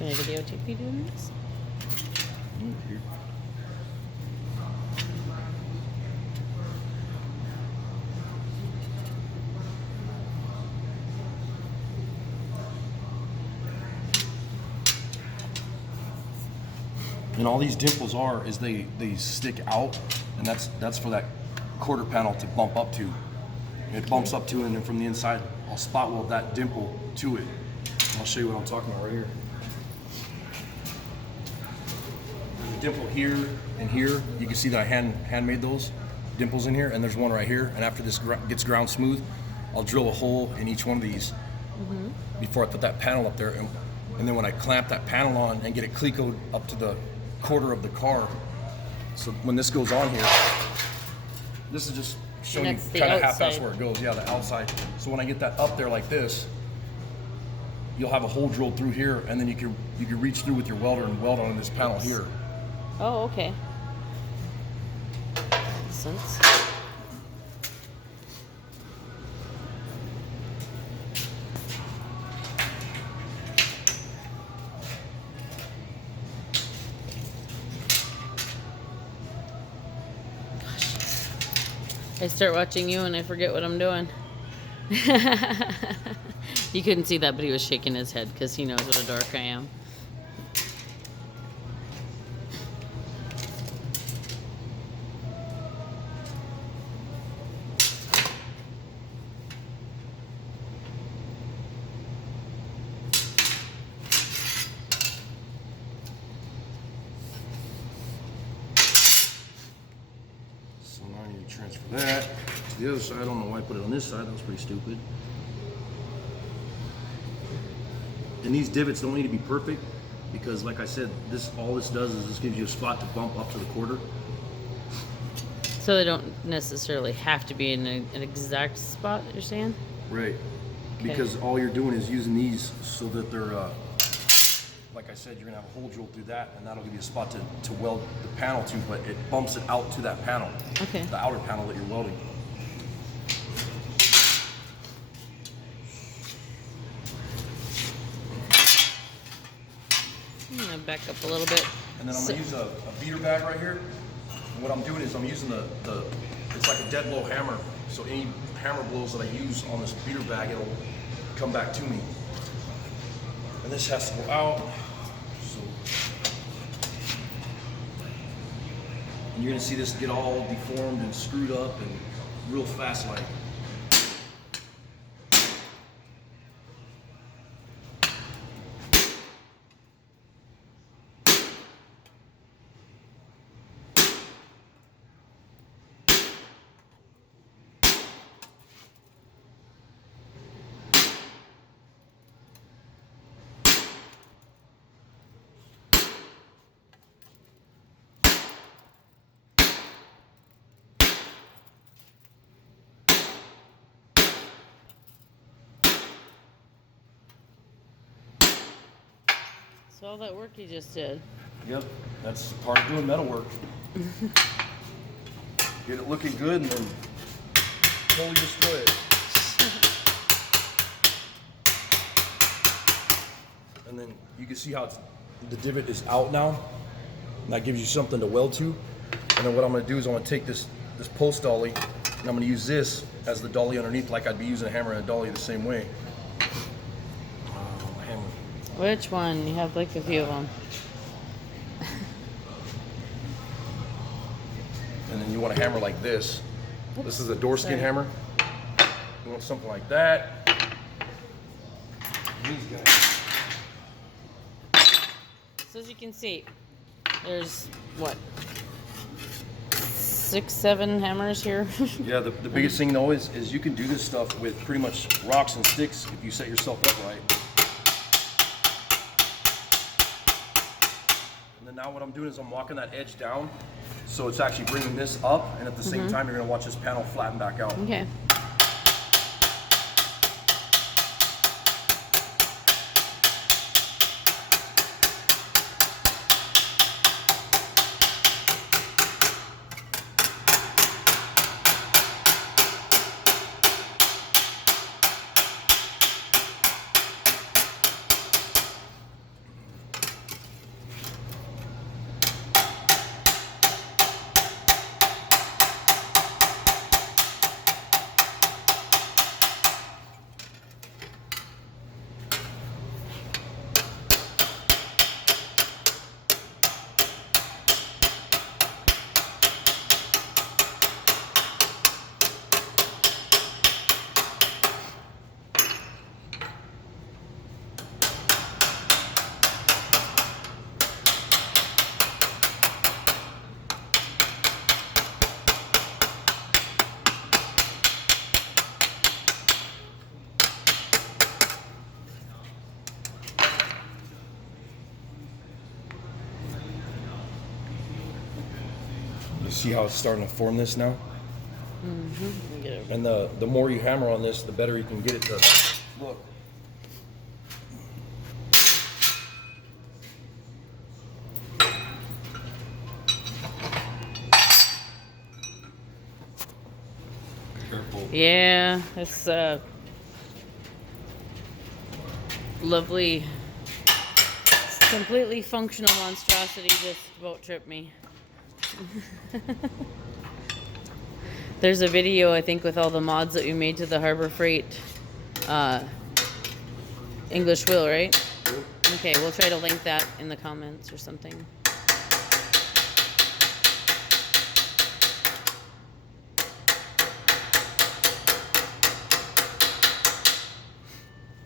Can I videotape you doing this? And all these dimples is they stick out, and that's for that quarter panel to bump up to. It bumps up to, and then from the inside, I'll spot weld that dimple to it. And I'll show you what I'm talking about right here. There's a dimple here and here. You can see that I hand made those dimples in here, and there's one right here. And after this gets ground smooth, I'll drill a hole in each one of these before I put that panel up there. And then when I clamp that panel on and get it clecoed up to the quarter of the car, so when this goes on here, this is just showing you kind of half-ass where it goes. Yeah, the outside. So when I get that up there like this, you'll have a hole drilled through here, and then you can reach through with your welder and weld on this panel here. Oh, okay. Makes sense. I start watching you and I forget what I'm doing. You couldn't see that, but he was shaking his head because he knows what a dork I am. Transfer that to the other side. I don't know why I put it on this side. That was pretty stupid. And these divots don't need to be perfect because, like I said, all this does is this gives you a spot to bump up to the quarter. So they don't necessarily have to be in an exact spot, you're saying? Right. Okay. Because all you're doing is using these so that they're, like I said, you're going to have a hole drilled through that, and that'll give you a spot to weld the panel to, but it bumps it out to that panel. Okay. The outer panel that you're welding. I'm going to back up a little bit. And then I'm going to use a beater bag right here. And what I'm doing is I'm using it's like a dead blow hammer. So any hammer blows that I use on this beater bag, it'll come back to me. And this has to go out. So, and you're going to see this get all deformed and screwed up and real fast like. So all that work you just did. Yep, that's part of doing metal work. Get it looking good and then totally destroy it. And then you can see how the divot is out now. And that gives you something to weld to. And then what I'm going to do is I'm going to take this post dolly and I'm going to use this as the dolly underneath, like I'd be using a hammer and a dolly the same way. Hammer. Which one? You have like a few of them. And then you want a hammer like this. Oops, this is a door skin sorry. hammer. You want something like that. These guys. So as you can see, there's what? 6, 7 hammers here. Yeah, the biggest thing though is you can do this stuff with pretty much rocks and sticks if you set yourself up right. And then now what I'm doing is I'm walking that edge down, so it's actually bringing this up, and at the same time you're going to watch this panel flatten back out. Okay. You see how it's starting to form this now? Mm-hmm. Get it. And the more you hammer on this, the better you can get it to look. Careful. Yeah, it's lovely. It's completely functional monstrosity just about tripped me. There's a video, I think, with all the mods that we made to the Harbor Freight English wheel, right? Okay, we'll try to link that in the comments or something.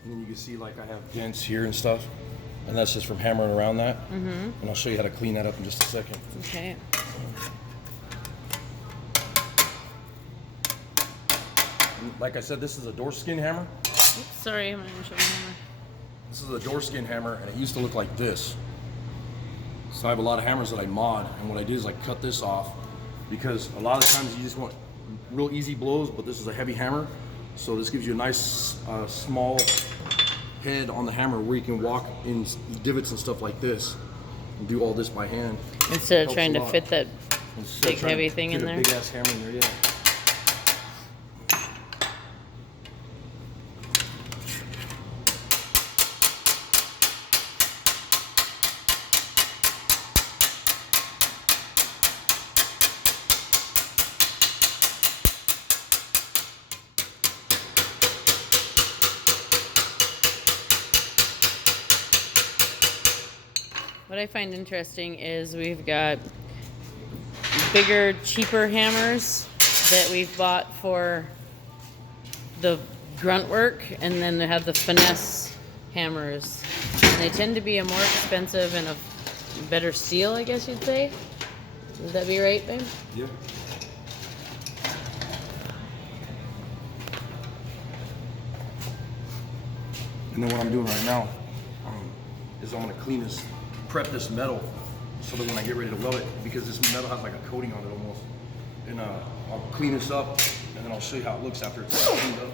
And then you can see like I have dents here and stuff. And that's just from hammering around that. And I'll show you how to clean that up in just a second. Okay. Like I said, this is a door skin hammer. Oops, sorry, I'm not going to show my hammer. This is a door skin hammer, and it used to look like this. So I have a lot of hammers that I mod, and what I did is I cut this off because a lot of times you just want real easy blows, but this is a heavy hammer. So this gives you a nice small head on the hammer where you can walk in divots and stuff like this and do all this by hand. Instead of Helps trying a to lot. fit that Instead of big trying heavy to thing fit in a there. big ass hammer in there, yeah. What I find interesting is we've got bigger, cheaper hammers that we've bought for the grunt work, and then they have the finesse hammers. And they tend to be a more expensive and a better steel, I guess you'd say. Would that be right, babe? Yeah. And then what I'm doing right now is I'm gonna prep this metal so that when I get ready to weld it, because this metal has like a coating on it almost, and I'll clean this up and then I'll show you how it looks after it's all cleaned up.